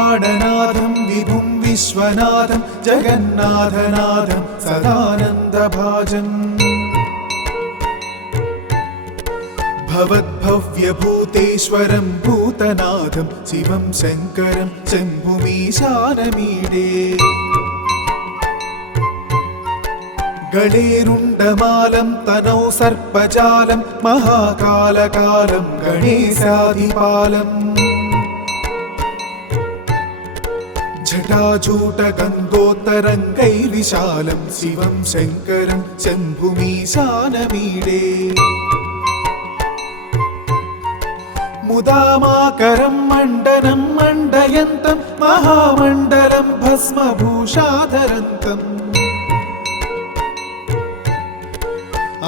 प्राणनाथं विभुं विश्वनाथं जगन्नाथनाथं सदानन्दभाजम् भवद्भव्यभूतेश्वरं भूतनाथं शिवं शङ्करं शम्भुमीशानमीडे गणेरुण्डमालं तनौ सर्पजालं महाकालकालं गणेशाधिपालम् जटाजूटगङ्गोत्तरङ्गैर्विशालं शिवं शङ्करं शम्भुमीशानमीडे मुदामाकरं मण्डनं मण्डयन्तं महामण्डलं भस्मभूषाधरन्तम्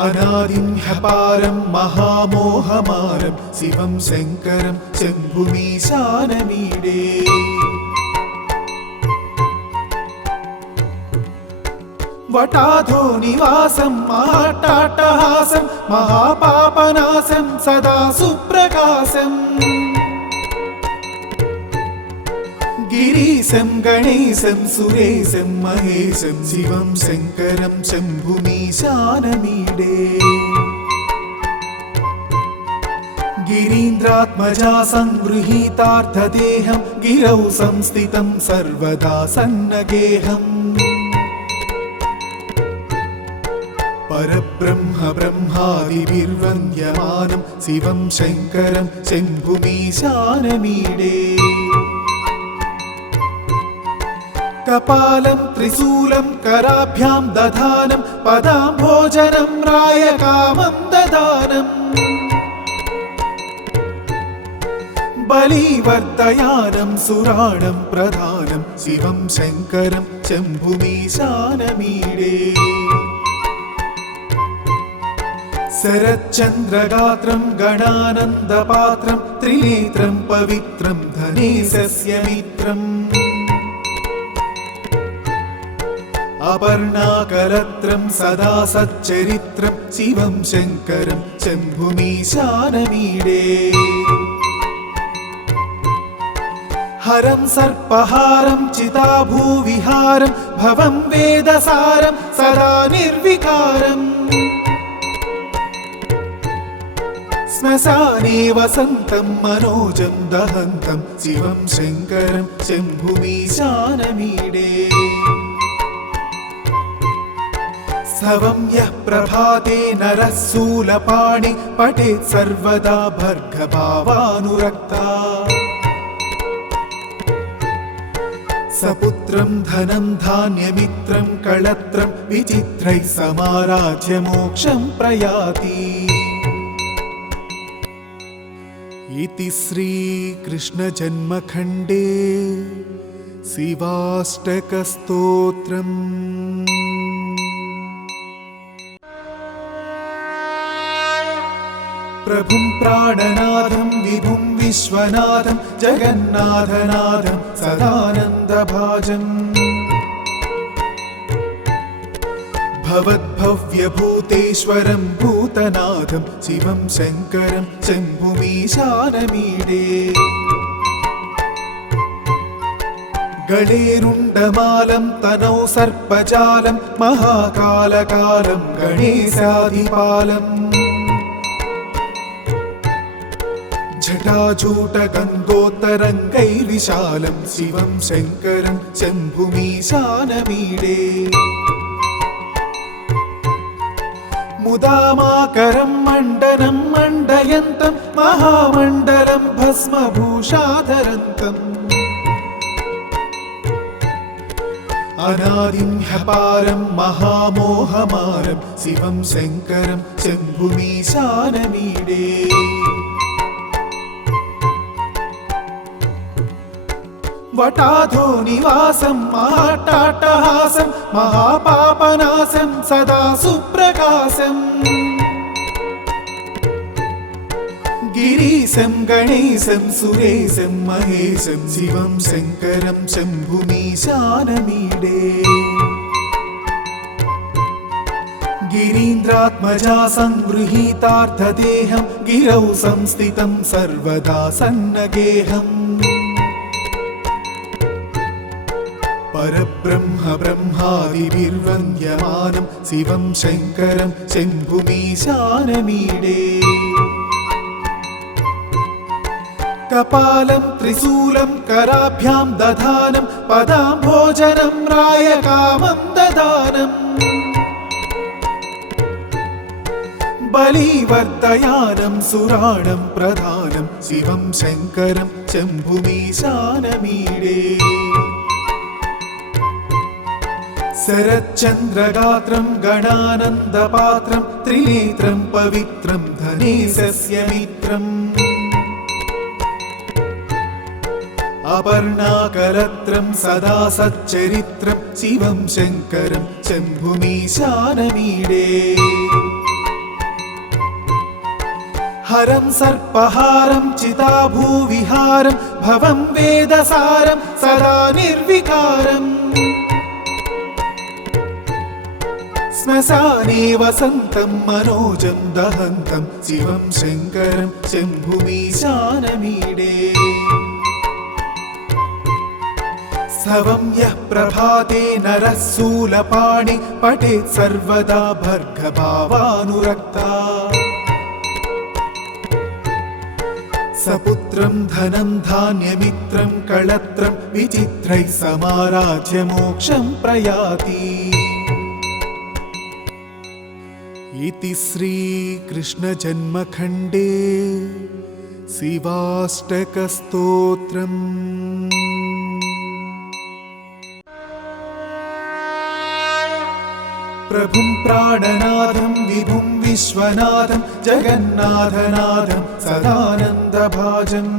अनादिं ह्यपारं महामोहमारं शिवं शङ्करं शम्भुमीशानमीडे वटाधो निवासं महाट्टाट्टहासं महापापनाशं सदा सुप्रकाशम् गिरीशं गणेशं सुरेशं महेशं शिवं शङ्करं शम्भुमीशानमीडे गिरीन्द्रात्मजा संगृहीतार्थदेहं गिरौ संस्थितं सर्वदा सन्नगेहम् परब्रह्म ब्रह्मादिभिर्वन्द्यमानं शिवं शङ्करं शम्भुमीशानमीडे कपालं त्रिशूलं कराभ्यां दधानं पदाम्भोजनं रायकामं ददानम् बलिवर्धयानं सुराणं प्रधानं शिवं शङ्करं शम्भुमीशानमीडे शरच्चन्द्रगात्रं गणानन्दपात्रं त्रिनेत्रं पवित्रं धनेशस्य मित्रम् अपर्णाकलत्रं सदा सच्चरित्रं शिवं शङ्करं शम्भुमीशानमीडे हरं सर्पहारं चिताभूविहारं भवं वेदसारं सदा निर्विकारम् श्मशाने वसन्तं मनोजं दहन्तं शिवं शङ्करं शम्भुमीशानमीडे स्तवं यः प्रभाते नरः शूलपाणि पठेत् सर्वदा भर्गभावानुरक्ता सपुत्रं धनं धान्यमित्रं कळत्रं विचित्रैः समाराध्य मोक्षं प्रयाति। इति श्रीकृष्णजन्मखण्डे शिवाष्टकस्तोत्रम्। प्रभुं प्राणनाथं विभुं विश्वनाथं जगन्नाथनाथं सदानन्दभाजम् भवद्भव्यभूतेश्वरं भूतनाथं शिवं शङ्करं शम्भुमीशानमीडे गणेरुण्डमालं तनौ सर्पजालं महाकालकालं गणेशाधिपालम् जटाजूटगङ्गोत्तरङ्गैर्विशालं शिवं शङ्करं शम्भुमीशानमीडे मुदामाकरं मण्डनं मण्डयन्तं महामण्डलं भस्मभूषाधरन्तम् अनादिं ह्यपारं महामोहमारं शिवं शङ्करं शम्भुमीशानमीडे वटाधो निवासं महाट्टाट्टहासं महापापनाशं सदा सुप्रकाशम् गिरीशं गणेशं सुरेशं महेशं शिवं शङ्करं शम्भुमीशानमीडे गिरीन्द्रात्मजा संगृहीतार्थदेहं गिरौ संस्थितं सर्वदा सन्नगेहम् परब्रह्म ब्रह्मादिभिर्वन्द्यमानं शिवं शङ्करं शम्भुमीशानमीडे कपालं त्रिशूलं कराभ्यां दधानं पदाम्भोजनं रायकामं ददानम् बलिवर्धयानं सुराणं प्रधानं शिवं शङ्करं शम्भुमीशानमीडे शरच्चन्द्रगात्रं गणानन्दपात्रं त्रिनेत्रं पवित्रं धनेशस्य मित्रम् अपर्णाकलत्रं सदा सच्चरित्रं शिवं शङ्करं शम्भुमीशानमीडे हरं सर्पहारं चिताभूविहारं भवं वेदसारं सदा निर्विकारम् श्मशाने वसन्तं मनोजं दहन्तं शिवं शङ्करं शम्भुमीशानमीडे स्तवं यः प्रभाते नरः शूलपाणि पठेत् सर्वदा भर्गभावानुरक्ता सपुत्रं धनं धान्यमित्रं कळत्रं विचित्रैः समाराध्य मोक्षं प्रयाति इति श्रीकृष्णजन्मखण्डे शिवाष्टकस्तोत्रम् प्रभुं प्राणनाथं विभुं विश्वनाथं जगन्नाथनाथं सदानन्दभाजम्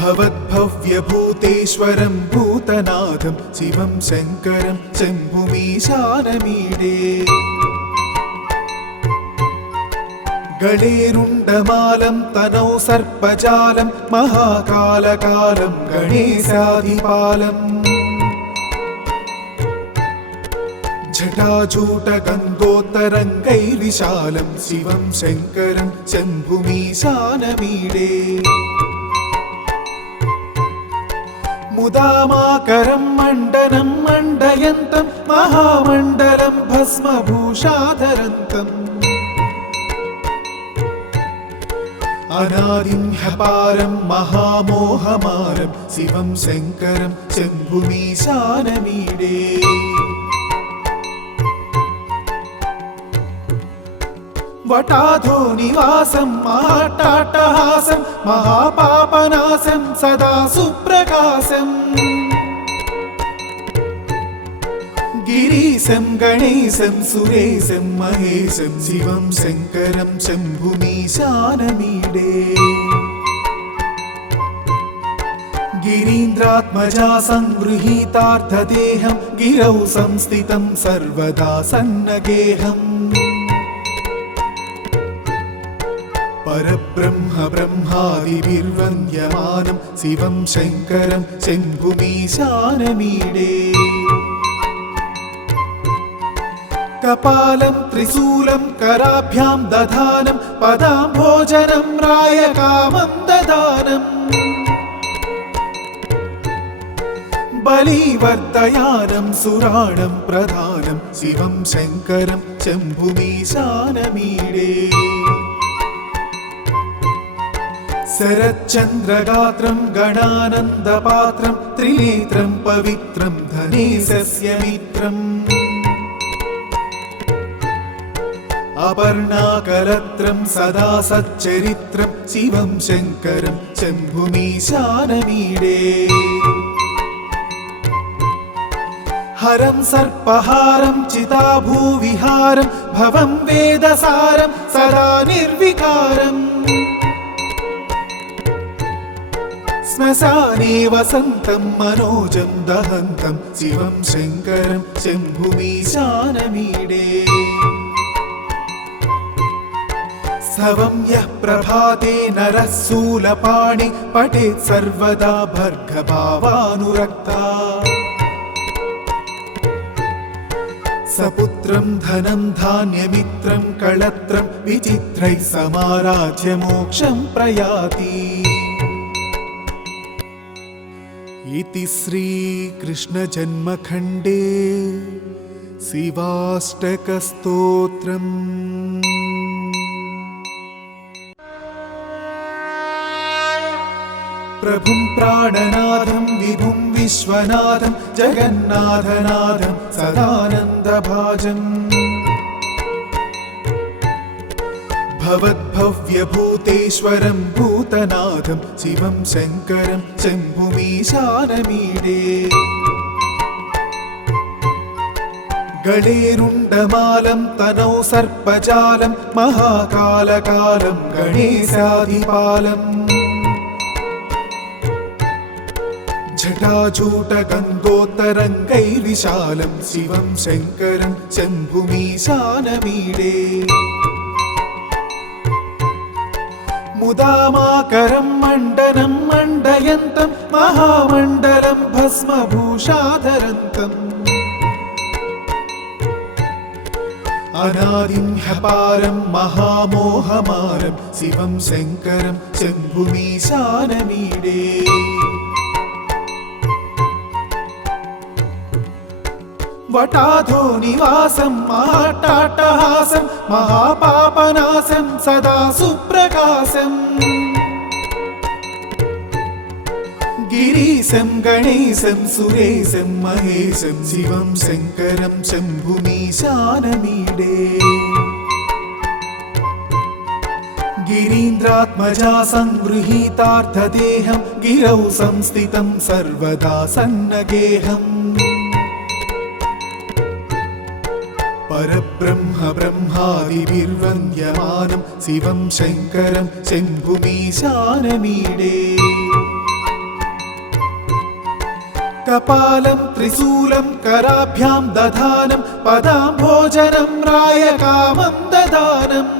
भवद्भव्यभूतेश्वरं भूतनाथं शिवं शङ्करं शम्भुमीशानमीडे गणेरुण्डमालं तनौ सर्पजालं महाकालकालं गणेशाधिपालम् जटाजूटगन्धोत्तरङ्गैर्विशालं शिवं शङ्करं शम्भुमीशानमीडे मुदामाकरं मण्डनं मण्डयन्तं महामण्डलं भस्मभूषाधरन्तम् अनादिं ह्यपारं महामोहमारं शिवं शङ्करं शम्भुमीशानमीडे वटाधो निवासं महाट्टाट्टहासं महापापनाशं सदा सुप्रकाशम् गिरीशं गणेशं सुरेशं महेशं शिवं शङ्करं शम्भुमीशानमीडे गिरीन्द्रात्मजा संगृहीतार्थदेहं गिरौ संस्थितं सर्वदा सन्नगेहम् परब्रह्म ब्रह्मादिभिर्वन्द्यमानं शिवं शङ्करं शम्भुमीशानमीडे कपालं त्रिशूलं कराभ्यां दधानं पदाम्भोजनं रायकामं ददानम् बलिवर्धयानं सुराणं प्रधानं शिवं शङ्करं शम्भुमीशानमीडे शरच्चन्द्रगात्रं गणानन्दपात्रं त्रिनेत्रं पवित्रं धनेशस्य मित्रम् अपर्णाकलत्रं सदा सच्चरित्रं शिवं शङ्करं शम्भुमीशानमीडे हरं सर्पहारं चिताभूविहारं भवं वेदसारं सदा निर्विकारम् श्मशाने वसन्तं मनोजं दहन्तं शिवं शङ्करं शम्भुमीशानमीडे स्तवं यः प्रभाते नरः शूलपाणि पठेत् सर्वदा भर्गभावानुरक्ता सपुत्रं धनं धान्यमित्रं कळत्रं विचित्रैः समाराध्य मोक्षं प्रयाति इति श्रीकृष्णजन्मखण्डे शिवाष्टकस्तोत्रम्। प्रभुं प्राणनाथं विभुं विश्वनाथं जगन्नाथनाथं सदानन्दभाजम् भवद्भव्यभूतेश्वरं भूतनाथं शिवं शङ्करं शम्भुमीशानमीडे गणेरुण्डमालं तनौ सर्पजालं महाकालकालं गणेशाधिपालम् जटाजूटगङ्गोत्तरङ्गैर्विशालं शिवं शङ्करं शम्भुमीशानमीडे मुदामाकरं मण्डनं मण्डयन्तं महामण्डलं भस्मभूषाधरन्तम् अनादिं ह्यपारं महामोहमारं शिवं शङ्करं शम्भुमीशानमीडे वटाधो निवासं महाट्टाट्टहासं महापापनाशं सदा सुप्रकाशम् गिरीशं गणेशं सुरेशं महेशं शिवं शङ्करं शम्भुमीशानमीडे गिरीन्द्रात्मजा संगृहीतार्थदेहं गिरौ संस्थितं सर्वदा सन्नगेहम् परब्रह्म ब्रह्मादिभिर्वन्द्यमानं शिवं शङ्करं शम्भुमीशानमीडे कपालं त्रिशूलं कराभ्यां दधानं पदाम्भोजनं रायकामं ददानम्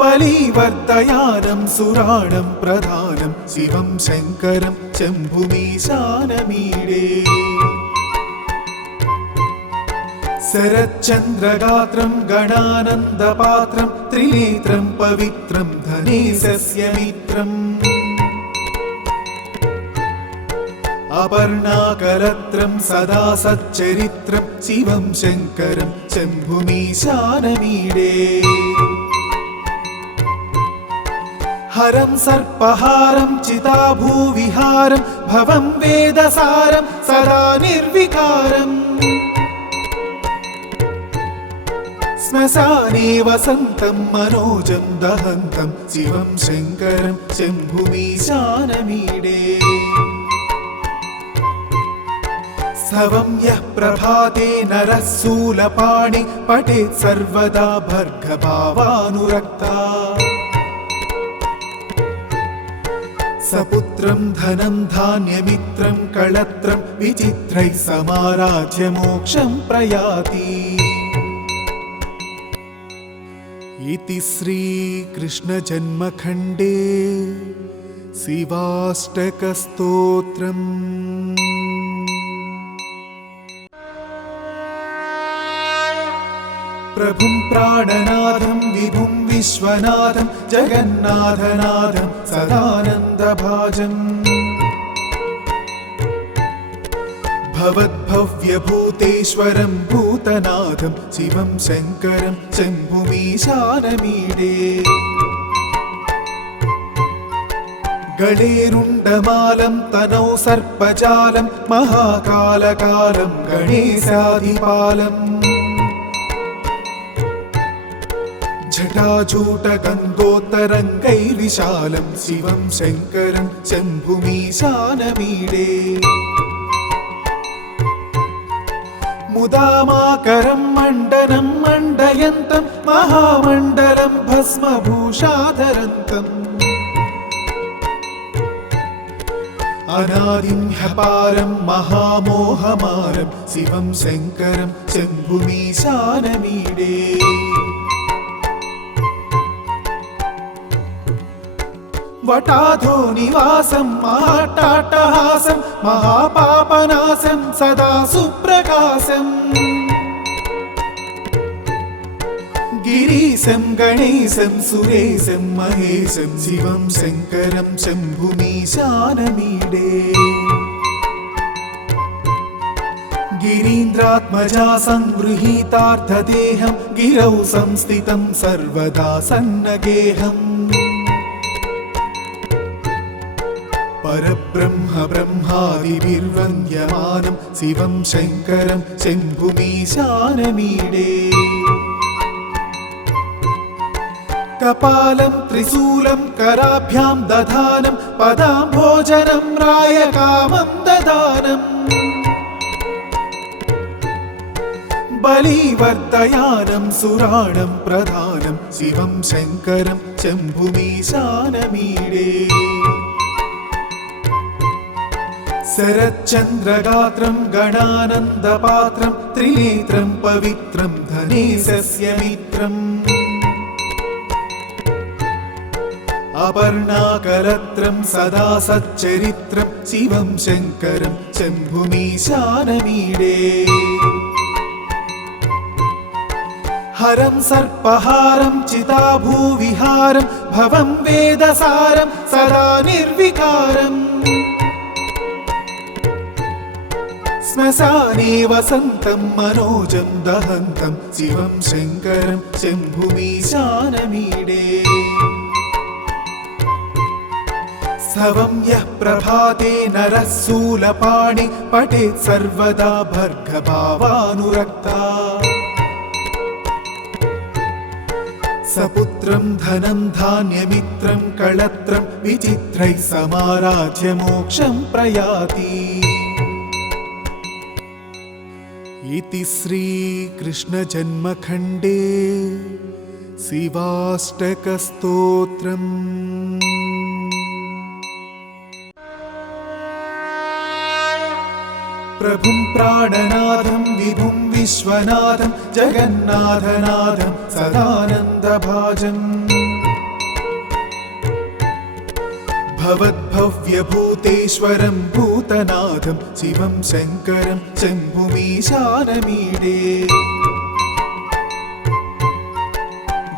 बलिवर्धयानं सुराणं प्रधानं शिवं शङ्करं शम्भुमीशानमीडे शरच्चन्द्रगात्रं गणानन्दपात्रं त्रिनेत्रं पवित्रं धनेशस्य मित्रम् अपर्णाकलत्रं सदा सच्चरित्रं शिवं शङ्करं शम्भुमीशानमीडे हरं सर्पहारं चिताभूविहारं भवं वेदसारं सदा निर्विकारम् श्मशाने वसन्तं मनोजं दहन्तं शिवं शङ्करं शम्भुमीशानमीडे स्तवं यः प्रभाते नरः शूलपाणि पठेत् सर्वदा भर्गभावानुरक्ता सपुत्रं धनं धान्यमित्रं कळत्रं विचित्रैः समाराध्य मोक्षं प्रयाति। इति श्रीकृष्णजन्मखण्डे शिवाष्टकस्तोत्रम्। प्रभुं प्राणनाथं विभुं विश्वनाथं जगन्नाथनाथं सदानन्दभाजम् भवद्भव्यभूतेश्वरं भूतनाथं शिवं शङ्करं शम्भुमीशानमीडे गणेरुण्डमालं तनौ सर्पजालं महाकालकालं गणेशाधिपालम् जटाजूटगङ्गोत्तरङ्गैर्विशालं शिवं शङ्करं शम्भुमीशानमीडे मुदामाकरं मण्डनं मण्डयन्तं महामण्डलं भस्मभूषाधरन्तम् अनादिं ह्यपारं महामोहमारं शिवं शङ्करं शम्भुमीशानमीडे वटाधो निवासं महाट्टाट्टहासं महापापनाशं सदा सुप्रकाशम् गिरीशं गणेशं सुरेशं महेशं शिवं शङ्करं शम्भुमीशानमीडे गिरीन्द्रात्मजा संगृहीतार्थदेहं गिरौ संस्थितं सर्वदा सन्नगेहम् परब्रह्म ब्रह्मादिभिर्वन्द्यमानं शिवं शङ्करं शम्भुमीशानमीडे कपालं त्रिशूलं कराभ्यां दधानं पदाम्भोजनं रायकामं ददानम् बलिवर्धयानं सुराणं प्रधानं शिवं शङ्करं शम्भुमीशानमीडे शरच्चन्द्रगात्रं गणानन्दपात्रं त्रिनेत्रं पवित्रं धनेशस्य मित्रम् अपर्णाकलत्रं सदा सच्चरित्रं शिवं शङ्करं शम्भुमीशानमीडे हरं सर्पहारं चिताभूविहारं भवं वेदसारं सदा निर्विकारम् श्मशाने वसन्तं मनोजं दहन्तं शिवं शङ्करं शम्भुमीशानमीडे स्तवं यः प्रभाते नरः शूलपाणि पठेत् सर्वदा भर्गभावानुरक्ता सपुत्रं धनं धान्यमित्रं कळत्रं विचित्रैः समाराध्य मोक्षं प्रयाति इति श्रीकृष्णजन्मखण्डे शिवाष्टकस्तोत्रम् प्रभुं प्राणनाथं विभुं विश्वनाथं जगन्नाथनाथं सदानन्दभाजम् भवद्भव्यभूतेश्वरं भूतनाथं शिवं शङ्करं शम्भुमीशानमीडे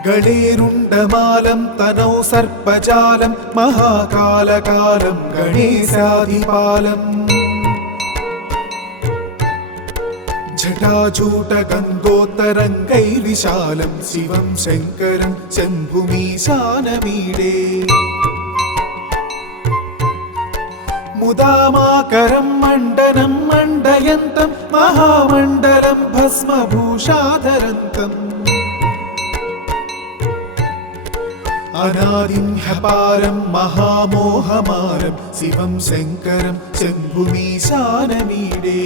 गणेरुण्डमालं तनौ सर्पजालं महाकालकालं गणेशाधिपालम् जटाजूटगङ्गोत्तरङ्गैर्विशालं शिवं शङ्करं शम्भुमीशानमीडे मुदामाकरं मण्डनं मण्डयन्तं महामण्डलं भस्मभूषाधरन्तम् अनादिं ह्यपारं महामोहमारं शिवं शङ्करं शम्भुमीशानमीडे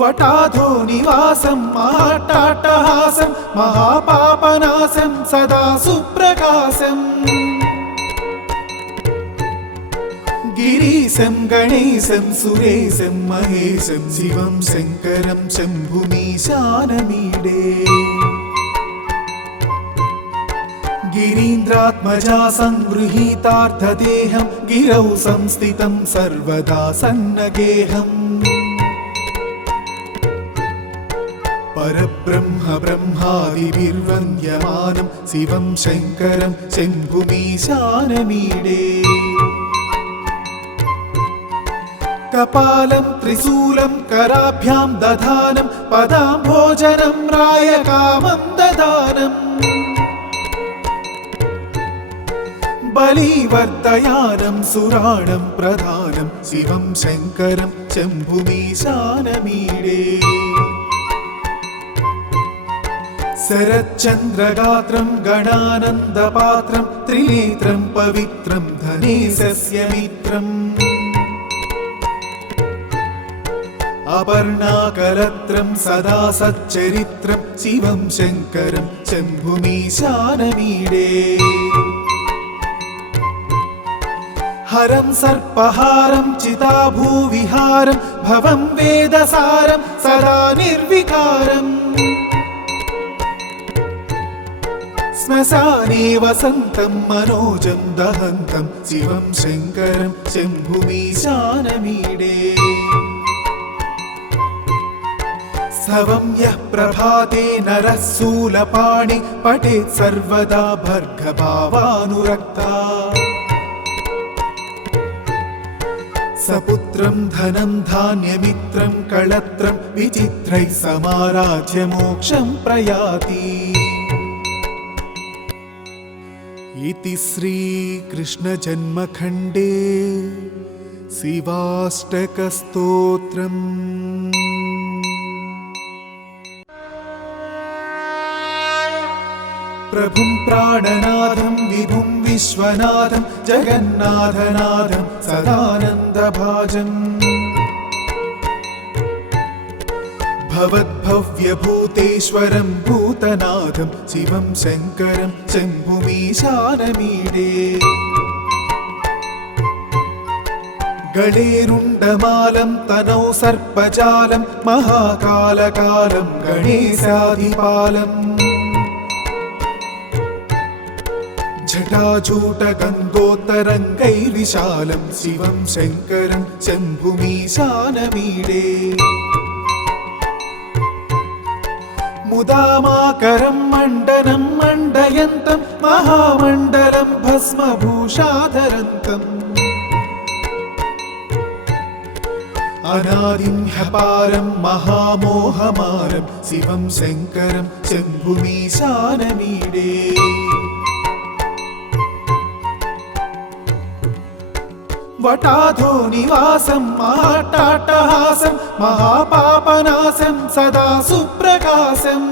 वटाधो निवासं महाट्टाट्टहासं महापापनाशं सदा सुप्रकाशम् गिरीशं गणेशं सुरेशं महेशं शिवं शङ्करं शम्भुमीशानमीडे गिरीन्द्रात्मजा संगृहीतार्थदेहं गिरौ संस्थितं सर्वदा सन्नगेहम् परब्रह्म ब्रह्मादिभिर्वन्द्यमानं शिवं शङ्करं शम्भुमीशानमीडे कपालं त्रिशूलं कराभ्यां दधानं पदाम्भोजनं रायकामं ददानम् बलिवर्धयानं सुराणं प्रधानं शिवं शङ्करं शम्भुमीशानमीडे शरच्चन्द्रगात्रं गणानन्दपात्रं त्रिनेत्रं पवित्रं धनेशस्य मित्रम् अपर्णाकलत्रं सदा सच्चरित्रं शिवं शङ्करं शम्भुमीशानमीडे हरं सर्पहारं चिताभूविहारं भवं वेदसारं सदा निर्विकारम् श्मशाने वसन्तं मनोजं दहन्तं शिवं शङ्करं शम्भुमीशानमीडे स्तवं यः प्रभाते नरः शूलपाणि पठेत् सर्वदा भर्गभावानुरक्ता सपुत्रं धनं धान्यमित्रं कळत्रं विचित्रैः समाराध्य मोक्षं प्रयाति। इति श्रीकृष्णजन्मखण्डे शिवाष्टकस्तोत्रम्। प्रभुं प्राणनाथं विभुं विश्वनाथं जगन्नाथनाथं सदानन्दभाजम् भवद्भव्यभूतेश्वरं भूतनाथं शिवं शङ्करं शम्भुमीशानमीडे। गणेरुण्डमालं तनौ सर्पजालं महाकालकालं गणेशाधिपालम् जटाजूटगङ्गोत्तरङ्गैर्विशालं शिवं शङ्करं शम्भुमीशानमीडे। मुदामाकरं मण्डनं मण्डयन्तं महामण्डलं भस्मभूषाधरन्तम् अनादिं ह्यपारं महामोहमारं शिवं शङ्करं शम्भुमीशानमीडे। वटाधो निवासं महाट्टाट्टहासं महापापनाशं सदा सुप्रकाशम्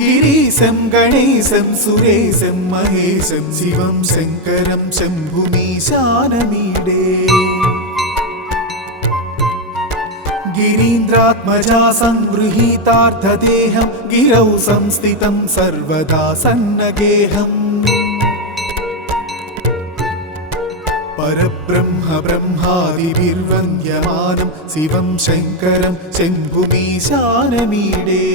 गिरीशं गणेशं सुरेशं महेशं शिवं शङ्करं शम्भुमीशानमीडे। गिरीन्द्रात्मजा संगृहीतार्थदेहं गिरौ संस्थितं सर्वदा सन्नगेहम् परब्रह्म ब्रह्मादिभिर्वन्द्यमानं शिवं शङ्करं शम्भुमीशानमीडे।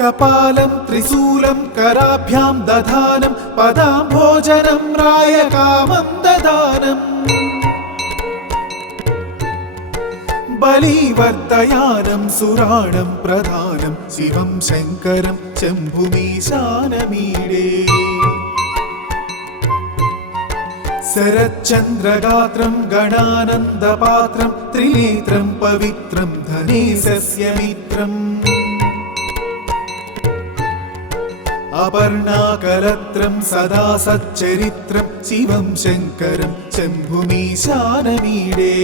कपालं त्रिशूलं कराभ्यां दधानं पदाम्भोजनं रायकामं ददानम् बलिवर्धयानं सुराणं प्रधानं शिवं शङ्करं शम्भुमीशानमीडे। शरच्चन्द्रगात्रं गणानन्दपात्रं त्रिनेत्रं पवित्रं धनेशस्य मित्रम् अपर्णाकलत्रं सदा सच्चरित्रं शिवं शङ्करं शम्भुमीशानमीडे।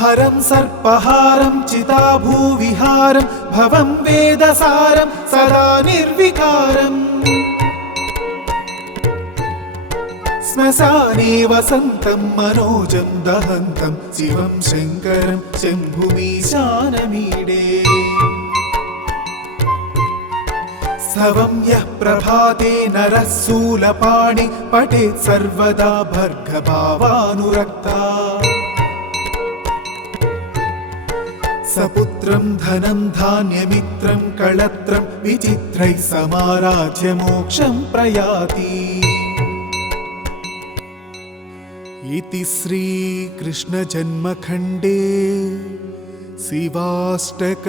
हरं सर्पहारं चिताभूविहारं भवं वेदसारं सदा निर्विकारम् श्मशाने वसन्तं मनोजं दहन्तं शिवं शङ्करं शम्भुमीशानमीडे। स्तवं यः प्रभाते नरः शूलपाणि पठेत् सर्वदा भर्गभावानुरक्ता सपुत्रं धनं धान्यमित्रं कळत्रं विचित्रैः समाराध्य मोक्षं प्रयाति। इति श्रीकृष्णजन्मखण्डे शिवाष्टकस्तोत्रम्।